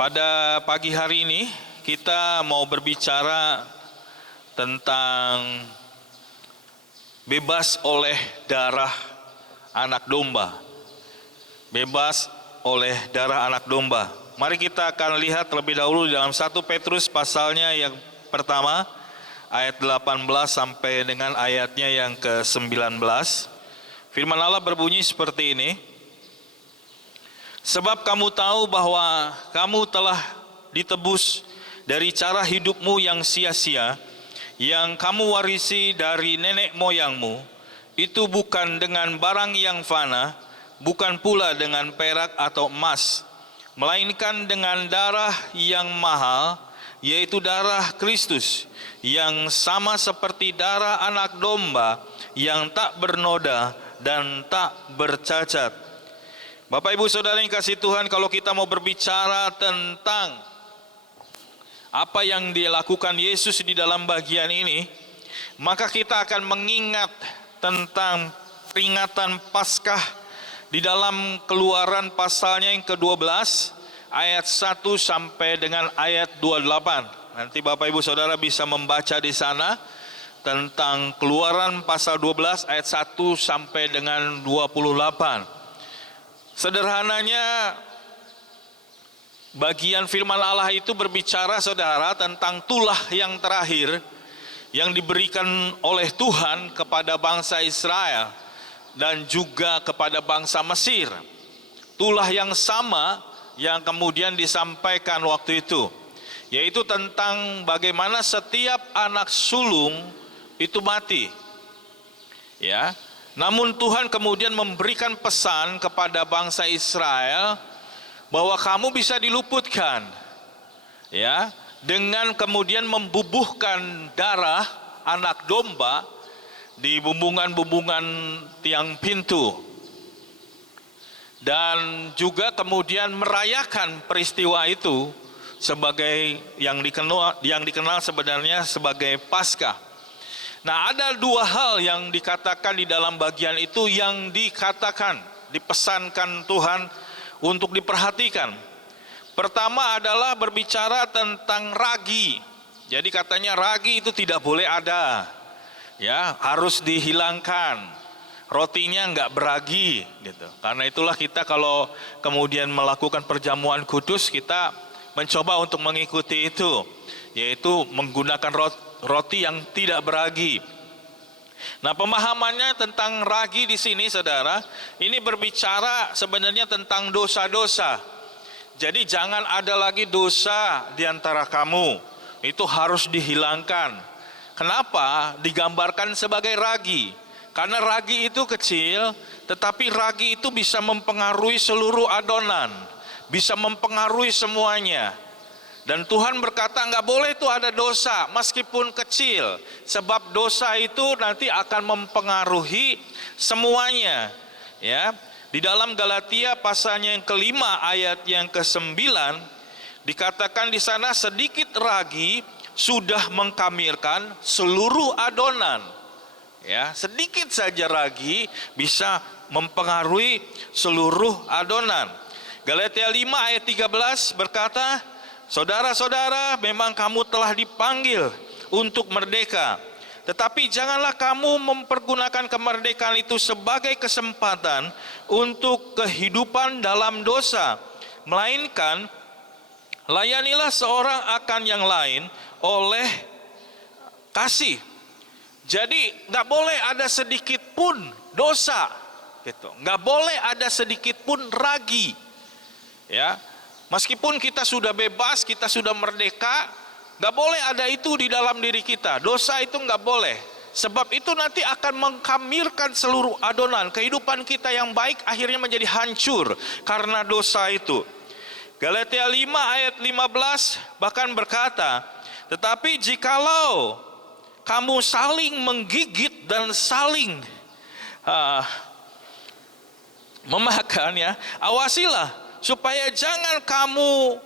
Pada pagi hari ini kita mau berbicara tentang bebas oleh darah anak domba. Bebas oleh darah anak domba. Mari kita akan lihat terlebih dahulu dalam 1 Petrus pasalnya yang pertama, ayat 18 sampai dengan ayatnya yang ke-19. Firman Allah berbunyi seperti ini. Sebab kamu tahu bahwa kamu telah ditebus dari cara hidupmu yang sia-sia, yang kamu warisi dari nenek moyangmu, itu bukan dengan barang yang fana, bukan pula dengan perak atau emas, melainkan dengan darah yang mahal, yaitu darah Kristus, yang sama seperti darah anak domba, yang tak bernoda dan tak bercacat. Bapak Ibu Saudara yang kasih Tuhan, kalau kita mau berbicara tentang apa yang dilakukan Yesus di dalam bagian ini, maka kita akan mengingat tentang peringatan Paskah di dalam Keluaran pasalnya yang ke-12 ayat 1 sampai dengan ayat 28. Nanti Bapak Ibu Saudara bisa membaca di sana tentang Keluaran pasal 12 ayat 1 sampai dengan 28. Sederhananya, bagian firman Allah itu berbicara, saudara, tentang tulah yang terakhir yang diberikan oleh Tuhan kepada bangsa Israel dan juga kepada bangsa Mesir. Tulah yang sama yang kemudian disampaikan waktu itu, yaitu tentang bagaimana setiap anak sulung itu mati. Ya. Namun Tuhan kemudian memberikan pesan kepada bangsa Israel bahwa kamu bisa diluputkan, ya, dengan kemudian membubuhkan darah anak domba di bumbungan-bumbungan tiang pintu, dan juga kemudian merayakan peristiwa itu sebagai yang dikenal sebenarnya sebagai Paskah. Nah, ada dua hal yang dikatakan di dalam bagian itu yang dipesankan Tuhan untuk diperhatikan. Pertama adalah berbicara tentang ragi. Jadi katanya ragi itu tidak boleh ada, ya, harus dihilangkan. Rotinya enggak beragi, gitu. Karena itulah kita kalau kemudian melakukan perjamuan kudus, kita mencoba untuk mengikuti itu, yaitu menggunakan roti yang tidak beragi. Nah, pemahamannya tentang ragi di sini, saudara, ini berbicara sebenarnya tentang dosa-dosa. Jadi jangan ada lagi dosa di antara kamu. Itu harus dihilangkan. Kenapa digambarkan sebagai ragi? Karena ragi itu kecil, tetapi ragi itu bisa mempengaruhi seluruh adonan, bisa mempengaruhi semuanya. Dan Tuhan berkata nggak boleh itu ada dosa meskipun kecil, sebab dosa itu nanti akan mempengaruhi semuanya. Ya, di dalam Galatia pasalnya yang kelima ayat yang ke-9 dikatakan di sana sedikit ragi sudah mengkamirkan seluruh adonan. Ya, sedikit saja ragi bisa mempengaruhi seluruh adonan. Galatia 5 ayat 13 berkata, saudara-saudara, memang kamu telah dipanggil untuk merdeka, tetapi janganlah kamu mempergunakan kemerdekaan itu sebagai kesempatan untuk kehidupan dalam dosa, melainkan layanilah seorang akan yang lain oleh kasih. Jadi nggak boleh ada sedikit pun dosa, gitu. Nggak boleh ada sedikit pun ragi, ya. Meskipun kita sudah bebas, kita sudah merdeka, nggak boleh ada itu di dalam diri kita. Dosa itu nggak boleh. Sebab itu nanti akan mengkamirkan seluruh adonan. Kehidupan kita yang baik akhirnya menjadi hancur karena dosa itu. Galatia 5 ayat 15 bahkan berkata, tetapi jikalau kamu saling menggigit dan saling memakan, ya, awasilah supaya jangan kamu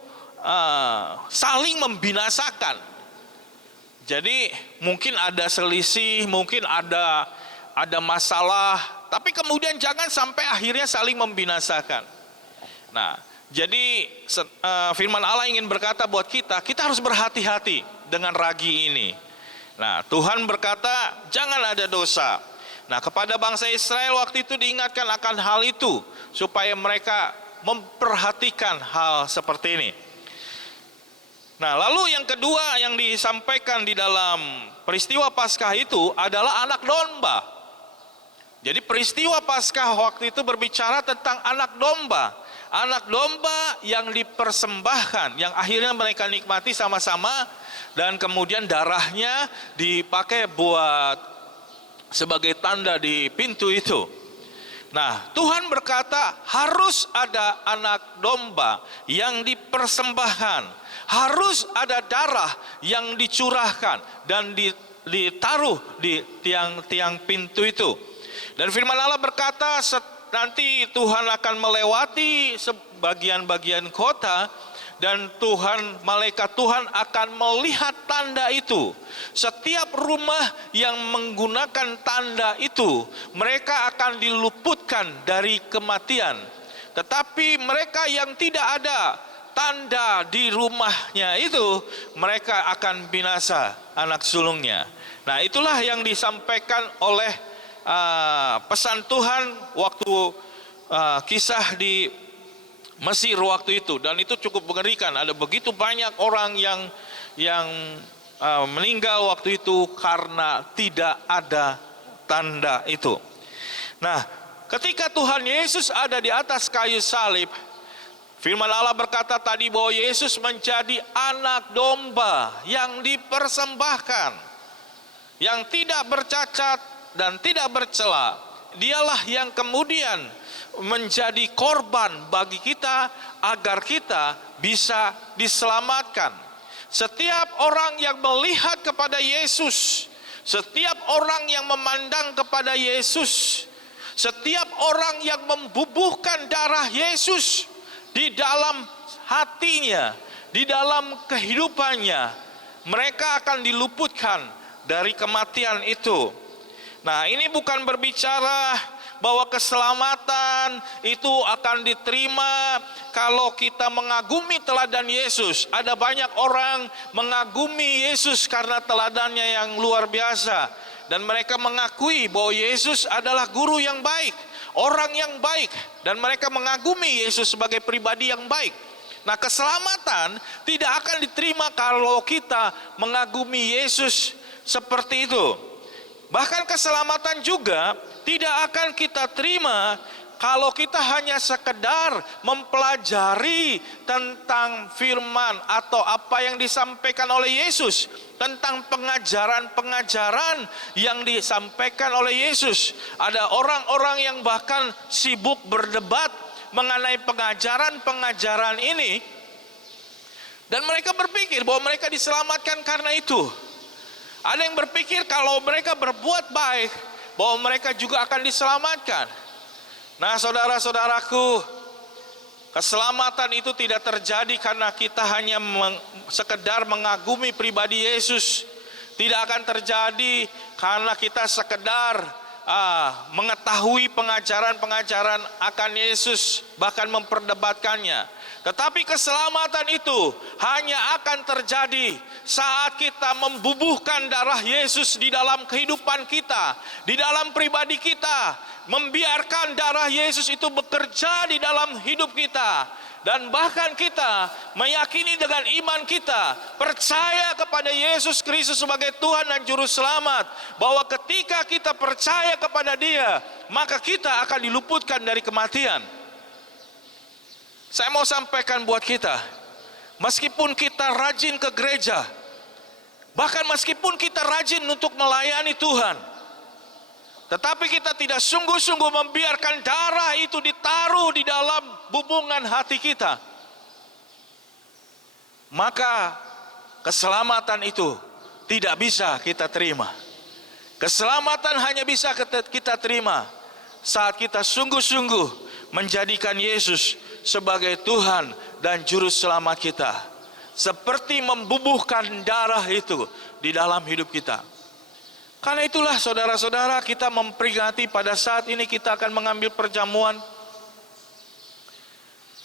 saling membinasakan. Jadi mungkin ada selisih, mungkin ada masalah, tapi kemudian jangan sampai akhirnya saling membinasakan. Nah, Jadi firman Allah ingin berkata buat kita harus berhati-hati dengan ragi ini. Nah, Tuhan berkata jangan ada dosa. Nah, kepada bangsa Israel waktu itu diingatkan akan hal itu supaya mereka memperhatikan hal seperti ini. Nah, lalu yang kedua yang disampaikan di dalam peristiwa Paskah itu adalah anak domba. Jadi peristiwa Paskah waktu itu berbicara tentang anak domba. Anak domba yang dipersembahkan, yang akhirnya mereka nikmati sama-sama, dan kemudian darahnya dipakai buat sebagai tanda di pintu itu. Nah, Tuhan berkata harus ada anak domba yang dipersembahkan, harus ada darah yang dicurahkan dan ditaruh di tiang-tiang pintu itu. Dan firman Allah berkata nanti Tuhan akan melewati sebagian-bagian kota dan malaikat Tuhan akan melihat tanda itu. Setiap rumah yang menggunakan tanda itu, mereka akan diluputkan dari kematian. Tetapi mereka yang tidak ada tanda di rumahnya itu, mereka akan binasa anak sulungnya. Nah, itulah yang disampaikan oleh pesan Tuhan waktu kisah di Mesir waktu itu, dan itu cukup mengerikan. Ada begitu banyak orang yang meninggal waktu itu karena tidak ada tanda itu. Nah, ketika Tuhan Yesus ada di atas kayu salib, firman Allah berkata tadi bahwa Yesus menjadi anak domba yang dipersembahkan, yang tidak bercacat dan tidak bercela. Dialah yang kemudian menjadi korban bagi kita agar kita bisa diselamatkan. Setiap orang yang melihat kepada Yesus, setiap orang yang memandang kepada Yesus, setiap orang yang membubuhkan darah Yesus di dalam hatinya, di dalam kehidupannya, mereka akan diluputkan dari kematian itu. Nah, ini bukan berbicara bahwa keselamatan itu akan diterima kalau kita mengagumi teladan Yesus. Ada banyak orang mengagumi Yesus karena teladannya yang luar biasa, dan mereka mengakui bahwa Yesus adalah guru yang baik, orang yang baik, dan mereka mengagumi Yesus sebagai pribadi yang baik. Nah, keselamatan tidak akan diterima kalau kita mengagumi Yesus seperti itu. Bahkan keselamatan juga tidak akan kita terima kalau kita hanya sekedar mempelajari tentang firman atau apa yang disampaikan oleh Yesus, tentang pengajaran-pengajaran yang disampaikan oleh Yesus. Ada orang-orang yang bahkan sibuk berdebat mengenai pengajaran-pengajaran ini, dan mereka berpikir bahwa mereka diselamatkan karena itu. Ada yang berpikir kalau mereka berbuat baik, bahwa mereka juga akan diselamatkan. Nah, saudara-saudaraku, keselamatan itu tidak terjadi karena kita hanya sekedar mengagumi pribadi Yesus. Tidak akan terjadi karena kita sekedar mengetahui pengajaran-pengajaran akan Yesus, bahkan memperdebatkannya. Tetapi keselamatan itu hanya akan terjadi saat kita membubuhkan darah Yesus di dalam kehidupan kita, di dalam pribadi kita, membiarkan darah Yesus itu bekerja di dalam hidup kita, dan bahkan kita meyakini dengan iman kita, percaya kepada Yesus Kristus sebagai Tuhan dan Juru Selamat, bahwa ketika kita percaya kepada Dia, maka kita akan diluputkan dari kematian. Saya mau sampaikan buat kita, meskipun kita rajin ke gereja, bahkan meskipun kita rajin untuk melayani Tuhan, tetapi kita tidak sungguh-sungguh membiarkan darah itu ditaruh di dalam bubungan hati kita, maka keselamatan itu tidak bisa kita terima. Keselamatan hanya bisa kita terima saat kita sungguh-sungguh menjadikan Yesus sebagai Tuhan dan Juru Selamat kita, seperti membubuhkan darah itu di dalam hidup kita. Karena itulah saudara-saudara, kita memperingati pada saat ini kita akan mengambil perjamuan.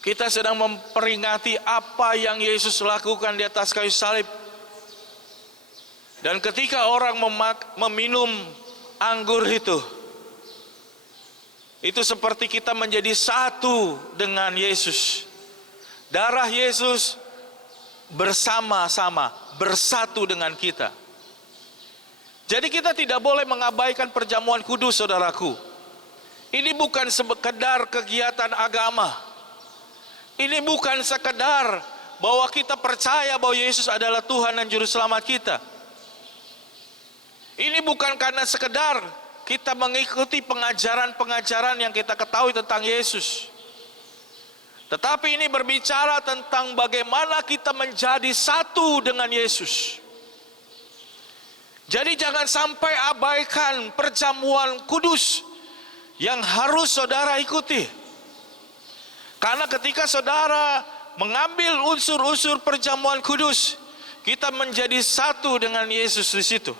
Kita sedang memperingati apa yang Yesus lakukan di atas kayu salib. Dan ketika orang meminum anggur itu seperti kita menjadi satu dengan Yesus. Darah Yesus bersama-sama bersatu dengan kita. Jadi kita tidak boleh mengabaikan perjamuan kudus, saudaraku. Ini bukan sekedar kegiatan agama. Ini bukan sekedar bahwa kita percaya bahwa Yesus adalah Tuhan dan Juru Selamat kita. Ini bukan karena sekedar kita mengikuti pengajaran-pengajaran yang kita ketahui tentang Yesus. Tetapi ini berbicara tentang bagaimana kita menjadi satu dengan Yesus. Jadi jangan sampai abaikan perjamuan kudus yang harus saudara ikuti. Karena ketika saudara mengambil unsur-unsur perjamuan kudus, kita menjadi satu dengan Yesus di situ.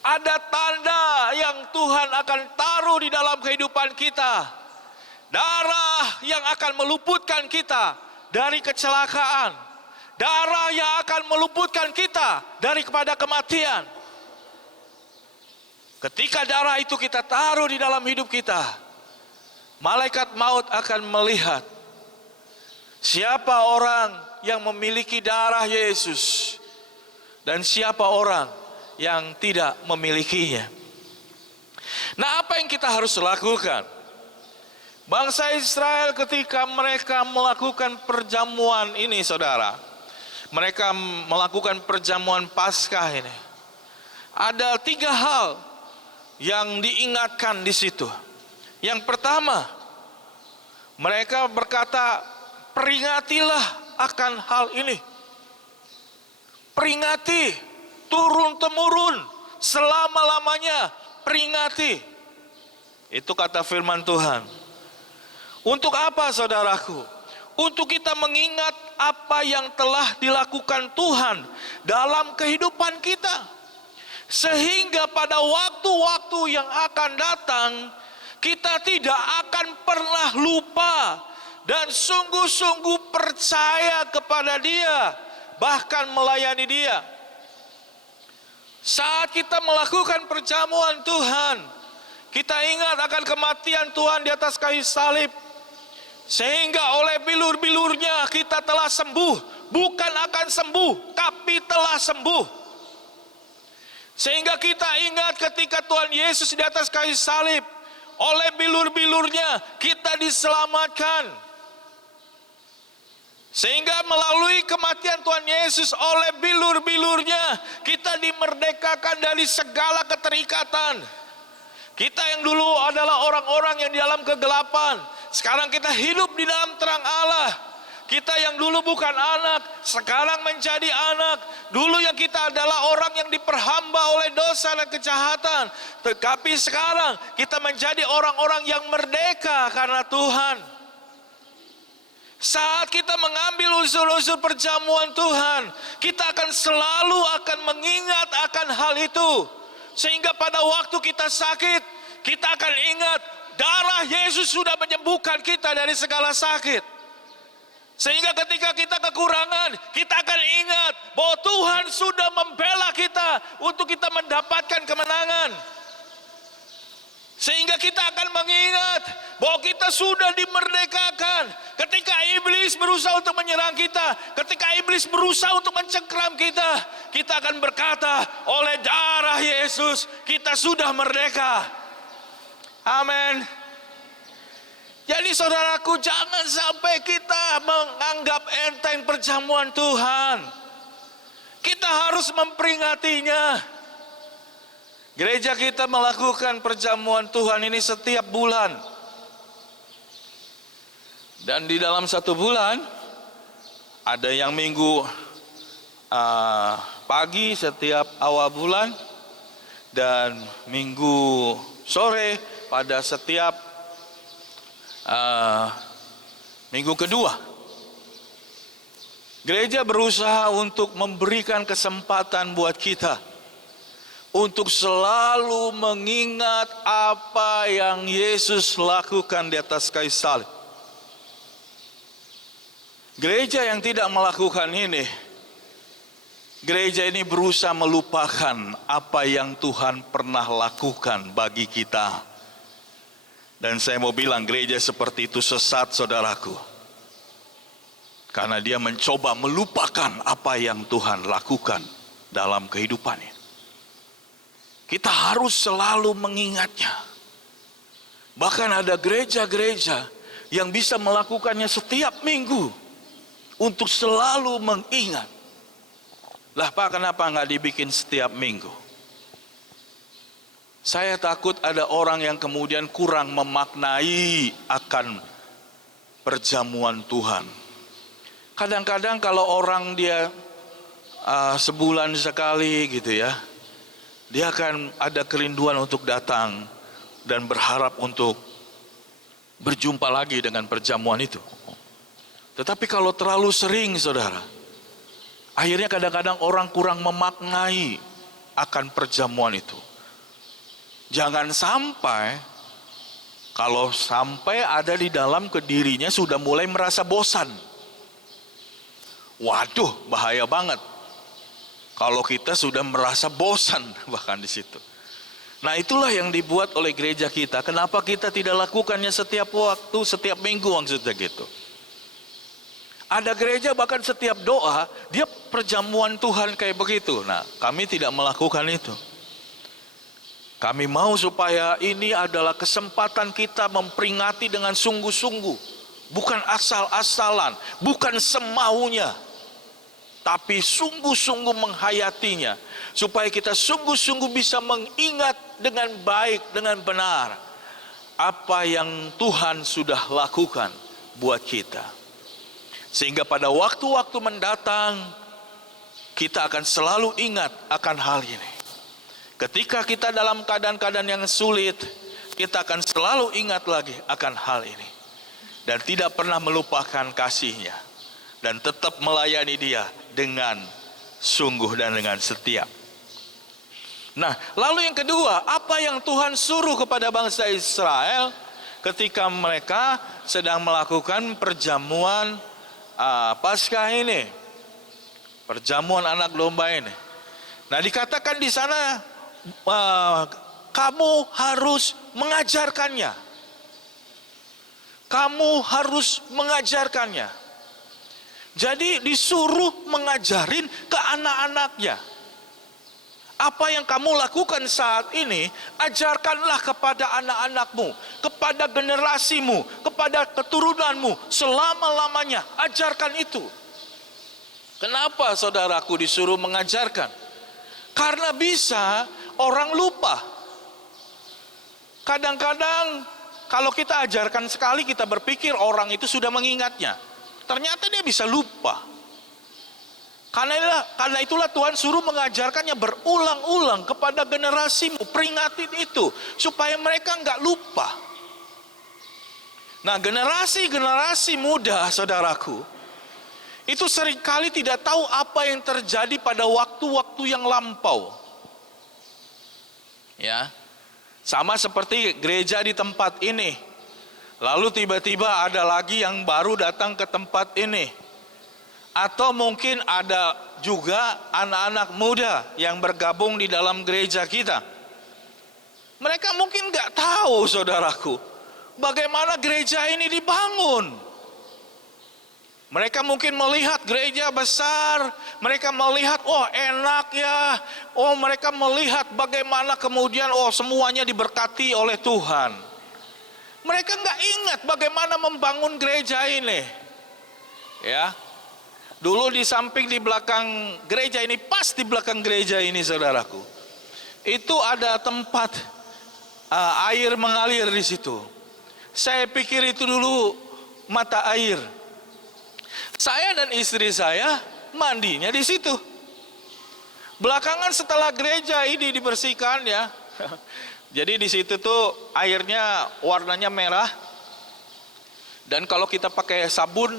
Ada tanda yang Tuhan akan taruh di dalam kehidupan kita. Darah yang akan meluputkan kita dari kecelakaan. Darah yang akan meluputkan kita daripada kematian. Ketika darah itu kita taruh di dalam hidup kita, malaikat maut akan melihat siapa orang yang memiliki darah Yesus dan siapa orang yang tidak memilikinya. Nah, apa yang kita harus lakukan? Bangsa Israel ketika mereka melakukan perjamuan ini, saudara, mereka melakukan perjamuan Paskah ini, ada 3 hal yang diingatkan di situ. Yang pertama, mereka berkata, peringatilah akan hal ini. Peringati, turun-temurun, selama-lamanya, peringati. Itu kata firman Tuhan. Untuk apa, saudaraku? Untuk kita mengingat apa yang telah dilakukan Tuhan dalam kehidupan kita. Sehingga pada waktu-waktu yang akan datang, kita tidak akan pernah lupa dan sungguh-sungguh percaya kepada Dia, bahkan melayani Dia. Saat kita melakukan perjamuan Tuhan, kita ingat akan kematian Tuhan di atas kayu salib, sehingga oleh bilur-bilurnya kita telah sembuh. Bukan akan sembuh, tapi telah sembuh. Sehingga kita ingat ketika Tuhan Yesus di atas kayu salib, oleh bilur-bilurnya kita diselamatkan. Sehingga melalui kematian Tuhan Yesus, oleh bilur-bilurnya kita dimerdekakan dari segala keterikatan. Kita yang dulu adalah orang-orang yang di dalam kegelapan, sekarang kita hidup di dalam terang Allah. Kita yang dulu bukan anak, sekarang menjadi anak. Dulu yang kita adalah orang yang diperhamba oleh dosa dan kejahatan, tetapi sekarang kita menjadi orang-orang yang merdeka karena Tuhan. Saat kita mengambil unsur-unsur perjamuan Tuhan, kita akan selalu mengingat akan hal itu. Sehingga pada waktu kita sakit, kita akan ingat darah Yesus sudah menyembuhkan kita dari segala sakit. Sehingga ketika kita kekurangan, kita akan ingat bahwa Tuhan sudah membela kita untuk kita mendapatkan kemenangan. Sehingga kita akan mengingat bahwa kita sudah dimerdekakan. Ketika iblis berusaha untuk menyerang kita, ketika iblis berusaha untuk mencengkram kita, kita akan berkata, oleh darah Yesus kita sudah merdeka. Amin. Jadi saudaraku, jangan sampai kita menganggap enteng perjamuan Tuhan. Kita harus memperingatinya. Gereja kita melakukan perjamuan Tuhan ini setiap bulan. Dan di dalam 1 bulan, ada yang minggu pagi setiap awal bulan, dan minggu sore pada setiap minggu kedua. Gereja berusaha untuk memberikan kesempatan buat kita untuk selalu mengingat apa yang Yesus lakukan di atas kayu salib. Gereja yang tidak melakukan ini, gereja ini berusaha melupakan apa yang Tuhan pernah lakukan bagi kita. Dan saya mau bilang gereja seperti itu sesat, saudaraku. Karena dia mencoba melupakan apa yang Tuhan lakukan dalam kehidupannya. Kita harus selalu mengingatnya. Bahkan ada gereja-gereja yang bisa melakukannya setiap minggu untuk selalu mengingat. Lah Pak, kenapa nggak dibikin setiap minggu? Saya takut ada orang yang kemudian kurang memaknai akan perjamuan Tuhan. Kadang-kadang kalau orang dia sebulan sekali gitu ya, dia akan ada kerinduan untuk datang dan berharap untuk berjumpa lagi dengan perjamuan itu. Tetapi kalau terlalu sering, saudara, akhirnya kadang-kadang orang kurang memaknai akan perjamuan itu. Jangan sampai, kalau sampai ada di dalam dirinya sudah mulai merasa bosan. Waduh, bahaya banget. Kalau kita sudah merasa bosan bahkan di situ. Nah, itulah yang dibuat oleh gereja kita. Kenapa kita tidak lakukannya setiap waktu, setiap minggu maksudnya gitu. Ada gereja bahkan setiap doa, dia perjamuan Tuhan kayak begitu. Nah, kami tidak melakukan itu. Kami mau supaya ini adalah kesempatan kita memperingati dengan sungguh-sungguh. Bukan asal-asalan, bukan semaunya. Tapi sungguh-sungguh menghayatinya. Supaya kita sungguh-sungguh bisa mengingat dengan baik, dengan benar. Apa yang Tuhan sudah lakukan buat kita. Sehingga pada waktu-waktu mendatang, kita akan selalu ingat akan hal ini. Ketika kita dalam keadaan-keadaan yang sulit, kita akan selalu ingat lagi akan hal ini. Dan tidak pernah melupakan kasihnya. Dan tetap melayani dia dengan sungguh dan dengan setia. Nah, lalu yang kedua, apa yang Tuhan suruh kepada bangsa Israel ketika mereka sedang melakukan perjamuan Paskah ini, perjamuan anak domba ini. Nah, dikatakan di sana kamu harus mengajarkannya. Kamu harus mengajarkannya. Jadi disuruh mengajarin ke anak-anaknya. Apa yang kamu lakukan saat ini, ajarkanlah kepada anak-anakmu, kepada generasimu, kepada keturunanmu, selama-lamanya. Ajarkan itu. Kenapa saudaraku disuruh mengajarkan? Karena bisa orang lupa. Kadang-kadang kalau kita ajarkan sekali, kita berpikir orang itu sudah mengingatnya. Ternyata dia bisa lupa. Karena itulah Tuhan suruh mengajarkannya berulang-ulang kepada generasimu. Peringatin itu supaya mereka nggak lupa. Nah, generasi muda, saudaraku, itu seringkali tidak tahu apa yang terjadi pada waktu-waktu yang lampau. Ya, sama seperti gereja di tempat ini. Lalu tiba-tiba ada lagi yang baru datang ke tempat ini. Atau mungkin ada juga anak-anak muda yang bergabung di dalam gereja kita. Mereka mungkin nggak tahu, saudaraku, bagaimana gereja ini dibangun. Mereka mungkin melihat gereja besar, mereka melihat, oh enak ya, oh mereka melihat bagaimana kemudian, oh semuanya diberkati oleh Tuhan. Mereka nggak ingat bagaimana membangun gereja ini, ya. Dulu di samping di belakang gereja ini, pas di belakang gereja ini, saudaraku, itu ada tempat air mengalir di situ. Saya pikir itu dulu mata air. Saya dan istri saya mandinya di situ. Belakangan setelah gereja ini dibersihkan ya, jadi di situ tuh airnya warnanya merah. Dan kalau kita pakai sabun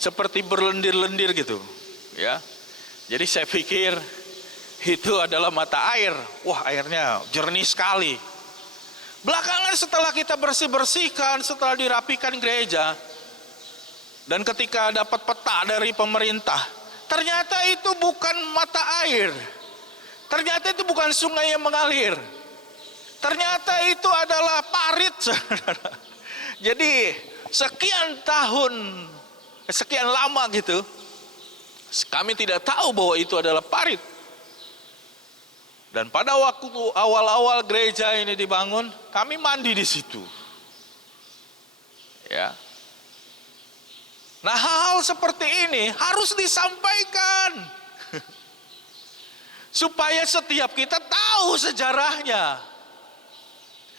seperti berlendir-lendir gitu, ya. Jadi saya pikir itu adalah mata air. Wah, airnya jernih sekali. Belakangan setelah kita bersih-bersihkan, setelah dirapikan gereja, Dan ketika dapat peta dari pemerintah, ternyata itu bukan mata air. Ternyata itu bukan sungai yang mengalir. Ternyata itu adalah parit. Jadi sekian tahun, sekian lama gitu, kami tidak tahu bahwa itu adalah parit. Dan pada waktu awal-awal gereja ini dibangun, kami mandi di situ. Ya. Nah, hal-hal seperti ini harus disampaikan supaya setiap kita tahu sejarahnya,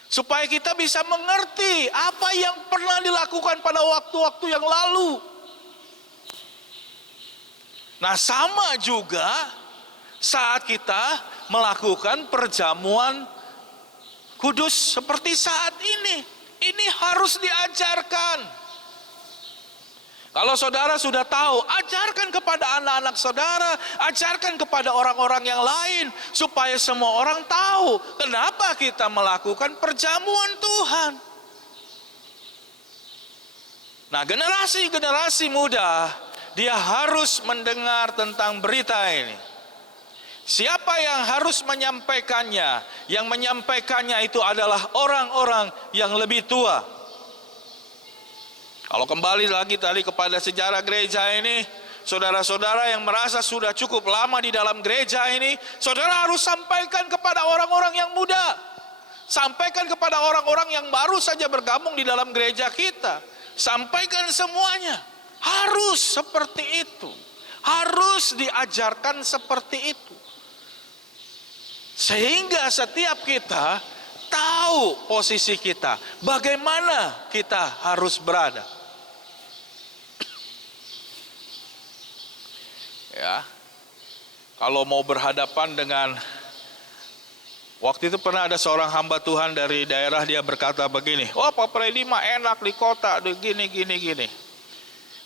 supaya kita bisa mengerti apa yang pernah dilakukan pada waktu-waktu yang lalu. Nah, sama juga saat kita melakukan perjamuan kudus seperti saat ini harus diajarkan. Kalau saudara sudah tahu, ajarkan kepada anak-anak saudara, ajarkan kepada orang-orang yang lain, supaya semua orang tahu kenapa kita melakukan perjamuan Tuhan. Nah, generasi-generasi muda, dia harus mendengar tentang berita ini. Siapa yang harus menyampaikannya? Yang menyampaikannya itu adalah orang-orang yang lebih tua. Kalau kembali lagi tadi kepada sejarah gereja ini, saudara-saudara yang merasa sudah cukup lama di dalam gereja ini, saudara harus sampaikan kepada orang-orang yang muda. Sampaikan kepada orang-orang yang baru saja bergabung di dalam gereja kita. Sampaikan semuanya. Harus seperti itu. Harus diajarkan seperti itu. Sehingga setiap kita tahu posisi kita. Bagaimana kita harus berada. Ya, kalau mau berhadapan dengan, waktu itu pernah ada seorang hamba Tuhan dari daerah, dia berkata begini, "Oh, Pak Freddy mah enak di kota, gini.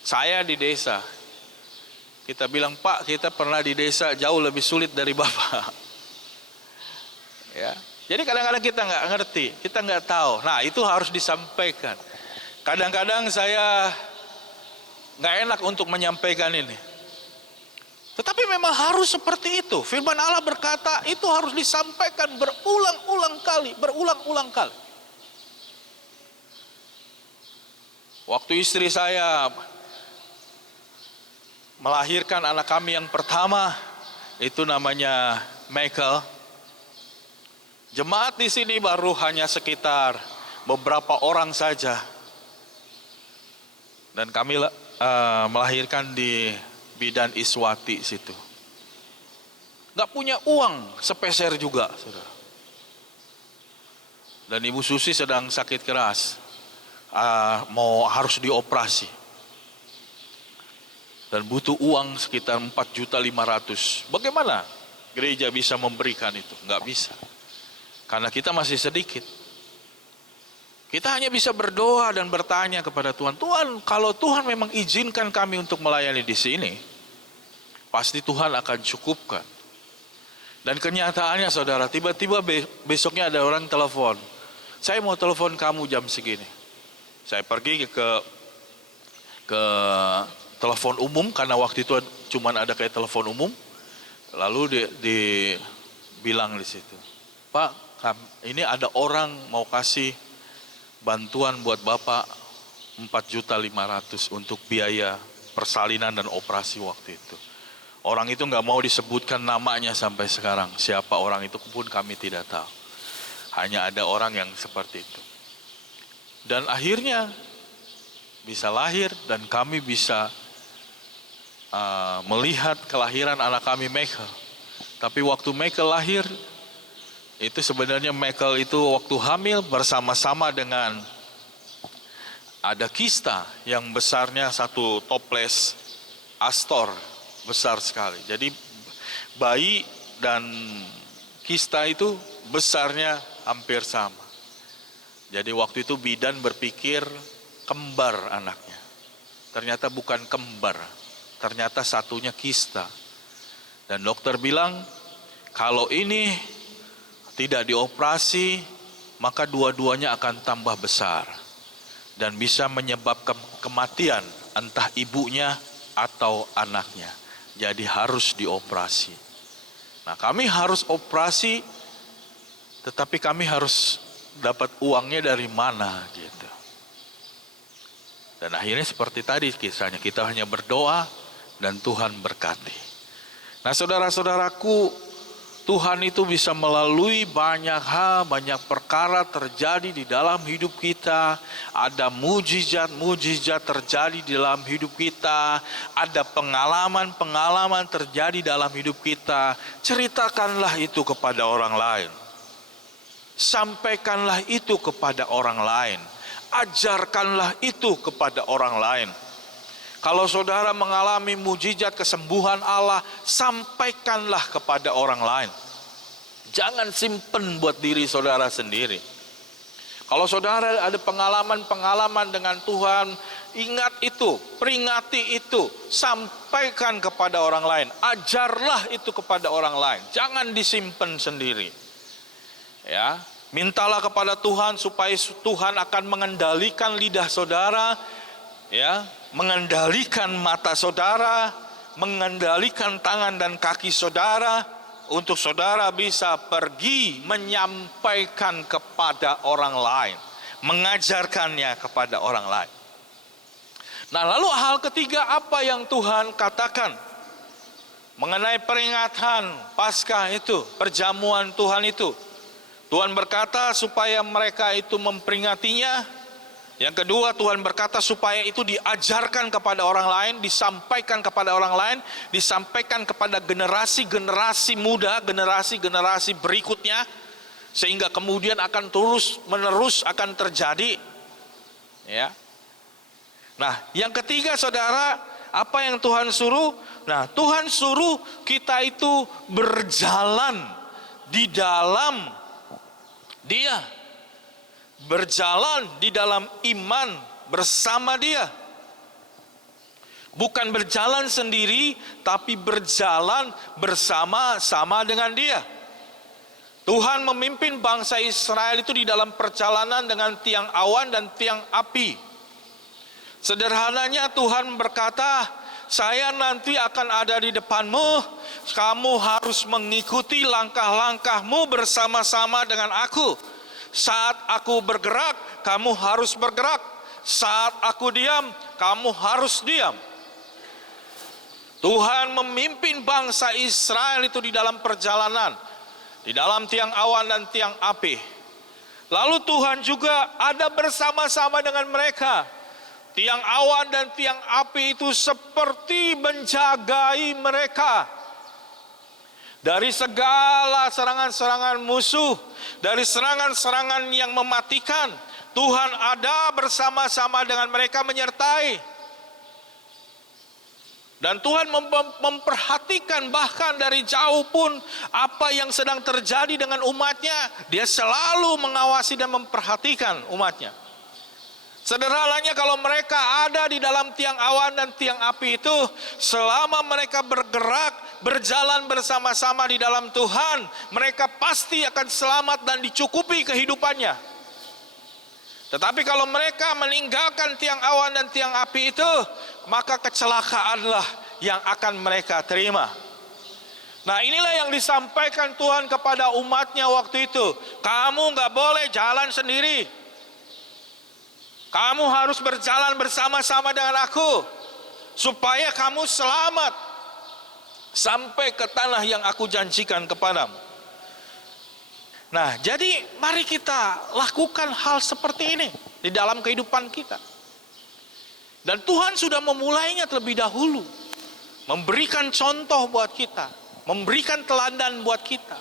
Saya di desa." Kita bilang, "Pak, kita pernah di desa jauh lebih sulit dari Bapak." Ya, jadi kadang-kadang kita nggak ngerti, kita nggak tahu. Nah, itu harus disampaikan. Kadang-kadang saya nggak enak untuk menyampaikan ini. Tetapi memang harus seperti itu. Firman Allah berkata itu harus disampaikan berulang-ulang kali. Waktu istri saya melahirkan anak kami yang pertama, itu namanya Michael. Jemaat di sini baru hanya sekitar beberapa orang saja. Dan kami melahirkan di Bidan Iswati situ. Gak punya uang sepeser juga, saudara. Dan Ibu Susi sedang sakit keras, harus dioperasi. Dan butuh uang sekitar 4.500.000. Bagaimana gereja bisa memberikan itu? Gak bisa. Karena kita masih sedikit. Kita hanya bisa berdoa dan bertanya kepada Tuhan, "Tuhan, kalau Tuhan memang izinkan kami untuk melayani di sini, pasti Tuhan akan cukupkan." Dan kenyataannya, saudara, tiba-tiba besoknya ada orang telepon, "Saya mau telepon kamu jam segini." Saya pergi ke telepon umum, karena waktu itu cuma ada kayak telepon umum. Lalu dibilang di situ, "Pak, ini ada orang mau kasih bantuan buat Bapak 4.500.000 untuk biaya persalinan dan operasi waktu itu." Orang itu nggak mau disebutkan namanya sampai sekarang. Siapa orang itu pun kami tidak tahu. Hanya ada orang yang seperti itu. Dan akhirnya bisa lahir dan kami bisa melihat kelahiran anak kami Michael. Tapi waktu Michael lahir, itu sebenarnya Michael itu waktu hamil bersama-sama dengan ada kista yang besarnya satu toples Astor, besar sekali. Jadi bayi dan kista itu besarnya hampir sama. Jadi waktu itu bidan berpikir kembar anaknya. Ternyata bukan kembar, ternyata satunya kista. Dan dokter bilang, kalau ini tidak dioperasi, maka dua-duanya akan tambah besar dan bisa menyebabkan kematian entah ibunya atau anaknya. Jadi harus dioperasi. Nah, kami harus operasi, tetapi kami harus dapat uangnya dari mana gitu. Dan akhirnya seperti tadi kisahnya, kita hanya berdoa dan Tuhan berkati. Nah, saudara-saudaraku, Tuhan itu bisa melalui banyak hal, banyak perkara terjadi di dalam hidup kita. Ada mujizat-mujizat terjadi di dalam hidup kita. Ada pengalaman-pengalaman terjadi dalam hidup kita. Ceritakanlah itu kepada orang lain. Sampaikanlah itu kepada orang lain. Ajarkanlah itu kepada orang lain. Kalau saudara mengalami mujizat kesembuhan Allah, sampaikanlah kepada orang lain. Jangan simpen buat diri saudara sendiri. Kalau saudara ada pengalaman-pengalaman dengan Tuhan, ingat itu, peringati itu, sampaikan kepada orang lain. Ajarlah itu kepada orang lain. Jangan disimpan sendiri. Ya, mintalah kepada Tuhan supaya Tuhan akan mengendalikan lidah saudara, ya, mengendalikan mata saudara, mengendalikan tangan dan kaki saudara, untuk saudara bisa pergi menyampaikan kepada orang lain, mengajarkannya kepada orang lain. Nah, lalu hal ketiga apa yang Tuhan katakan mengenai peringatan Paskah itu, perjamuan Tuhan itu? Tuhan berkata supaya mereka itu memperingatinya. Yang kedua, Tuhan berkata supaya itu diajarkan kepada orang lain, disampaikan kepada orang lain, disampaikan kepada generasi-generasi muda, generasi-generasi berikutnya, sehingga kemudian akan terus menerus akan terjadi. Ya. Nah, yang ketiga saudara, apa yang Tuhan suruh? Nah, Tuhan suruh kita itu berjalan di dalam Dia, berjalan di dalam iman bersama Dia. Bukan berjalan sendiri, tapi berjalan bersama-sama dengan Dia. Tuhan memimpin bangsa Israel itu di dalam perjalanan dengan tiang awan dan tiang api. Sederhananya Tuhan berkata, saya nanti akan ada di depanmu, kamu harus mengikuti langkah-langkahmu bersama-sama dengan aku. Saat aku bergerak, kamu harus bergerak. Saat aku diam, kamu harus diam. Tuhan memimpin bangsa Israel itu di dalam perjalanan, di dalam tiang awan dan tiang api. Lalu Tuhan juga ada bersama-sama dengan mereka. Tiang awan dan tiang api itu seperti menjagai mereka dari segala serangan-serangan musuh, dari serangan-serangan yang mematikan. Tuhan ada bersama-sama dengan mereka, menyertai. Dan Tuhan memperhatikan bahkan dari jauh pun apa yang sedang terjadi dengan umatnya. Dia selalu mengawasi dan memperhatikan umatnya. Sederhananya kalau mereka ada di dalam tiang awan dan tiang api itu, selama mereka bergerak, berjalan bersama-sama di dalam Tuhan, mereka pasti akan selamat dan dicukupi kehidupannya. Tetapi kalau mereka meninggalkan tiang awan dan tiang api itu, maka kecelakaanlah yang akan mereka terima. Nah, inilah yang disampaikan Tuhan kepada umatnya waktu itu. Kamu gak boleh jalan sendiri. Kamu harus berjalan bersama-sama dengan aku, supaya kamu selamat sampai ke tanah yang aku janjikan kepadamu. Nah, jadi mari kita lakukan hal seperti ini di dalam kehidupan kita. Dan Tuhan sudah memulainya terlebih dahulu, memberikan contoh buat kita, memberikan teladan buat kita.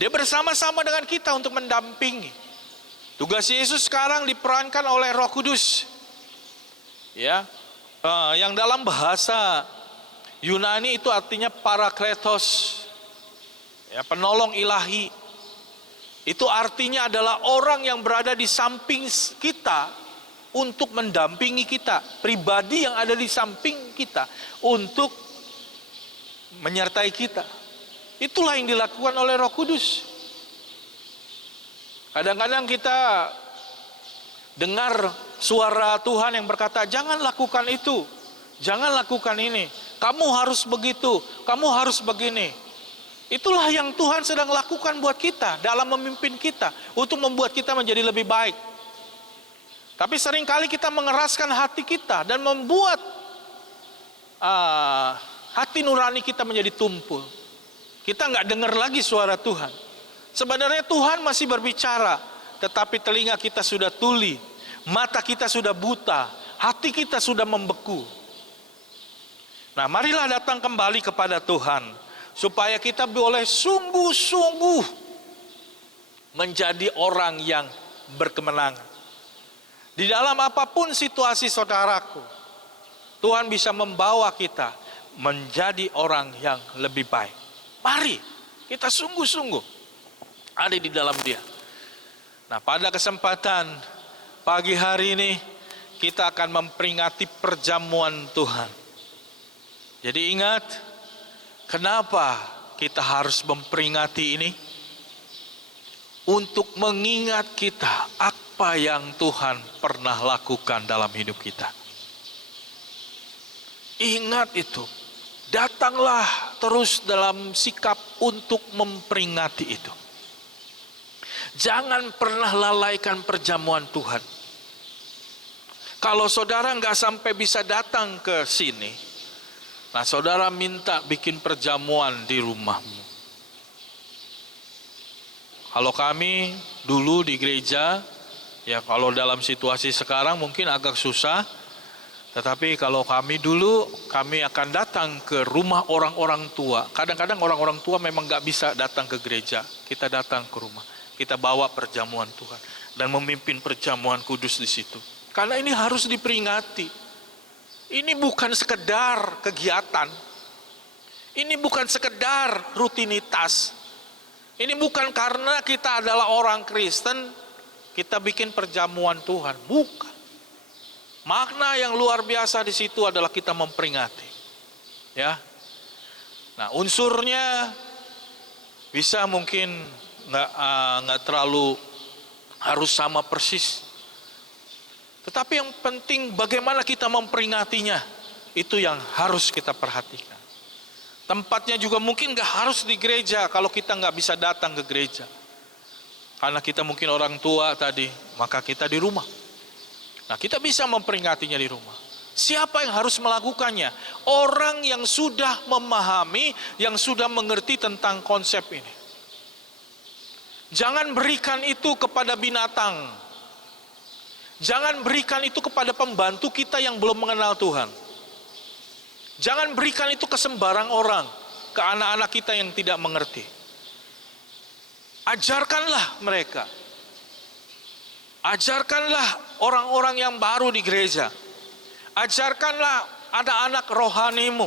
Dia bersama-sama dengan kita untuk mendampingi. Tugas Yesus sekarang diperankan oleh Roh Kudus, ya, yang dalam bahasa Yunani itu artinya Parakletos, ya, penolong ilahi. Itu artinya adalah orang yang berada di samping kita untuk mendampingi kita, pribadi yang ada di samping kita untuk menyertai kita. Itulah yang dilakukan oleh Roh Kudus. Kadang-kadang kita dengar suara Tuhan yang berkata, jangan lakukan itu, jangan lakukan ini, kamu harus begitu, kamu harus begini. Itulah yang Tuhan sedang lakukan buat kita, dalam memimpin kita, untuk membuat kita menjadi lebih baik. Tapi seringkali kita mengeraskan hati kita dan membuat hati nurani kita menjadi tumpul. Kita nggak dengar lagi suara Tuhan. Sebenarnya Tuhan masih berbicara, tetapi telinga kita sudah tuli, mata kita sudah buta, hati kita sudah membeku. Nah, marilah datang kembali kepada Tuhan, supaya kita boleh sungguh-sungguh menjadi orang yang berkemenangan. Di dalam apapun situasi saudaraku, Tuhan bisa membawa kita menjadi orang yang lebih baik. Mari kita sungguh-sungguh ada di dalam Dia. Nah, pada kesempatan pagi hari ini kita akan memperingati perjamuan Tuhan. Jadi ingat, kenapa kita harus memperingati ini? Untuk mengingat kita apa yang Tuhan pernah lakukan dalam hidup kita. Ingat itu. Datanglah terus dalam sikap untuk memperingati itu. Jangan pernah lalaikan perjamuan Tuhan. Kalau saudara nggak sampai bisa datang ke sini, nah saudara minta bikin perjamuan di rumahmu. Kalau kami dulu di gereja, ya kalau dalam situasi sekarang mungkin agak susah. Tetapi kalau kami dulu, kami akan datang ke rumah orang-orang tua. Kadang-kadang orang-orang tua memang gak bisa datang ke gereja. Kita datang ke rumah. Kita bawa perjamuan Tuhan. Dan memimpin perjamuan kudus di situ. Karena ini harus diperingati. Ini bukan sekedar kegiatan. Ini bukan sekedar rutinitas. Ini bukan karena kita adalah orang Kristen, kita bikin perjamuan Tuhan. Bukan. Makna yang luar biasa di situ adalah kita memperingati, ya. Nah, unsurnya bisa mungkin nggak terlalu harus sama persis, tetapi yang penting bagaimana kita memperingatinya, itu yang harus kita perhatikan. Tempatnya juga mungkin nggak harus di gereja kalau kita nggak bisa datang ke gereja, karena kita mungkin orang tua tadi, maka kita di rumah. Nah, kita bisa memperingatinya di rumah. Siapa yang harus melakukannya? Orang yang sudah memahami, yang sudah mengerti tentang konsep ini. Jangan berikan itu kepada binatang. Jangan berikan itu kepada pembantu kita yang belum mengenal Tuhan. Jangan berikan itu ke sembarang orang, ke anak-anak kita yang tidak mengerti. Ajarkanlah mereka. Ajarkanlah orang-orang yang baru di gereja. Ajarkanlah anak-anak rohanimu.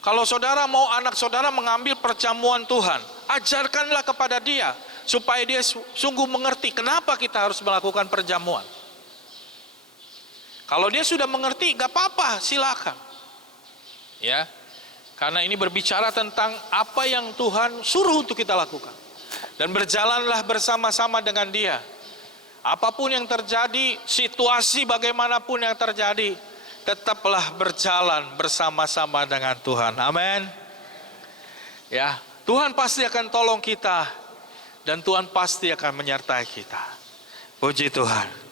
Kalau saudara mau anak saudara mengambil perjamuan Tuhan, ajarkanlah kepada dia supaya dia sungguh mengerti kenapa kita harus melakukan perjamuan. Kalau dia sudah mengerti, gak apa-apa, silakan. Ya, karena ini berbicara tentang apa yang Tuhan suruh untuk kita lakukan. Dan berjalanlah bersama-sama dengan Dia. Apapun yang terjadi, situasi bagaimanapun yang terjadi, tetaplah berjalan bersama-sama dengan Tuhan. Amin. Ya, Tuhan pasti akan tolong kita dan Tuhan pasti akan menyertai kita. Puji Tuhan.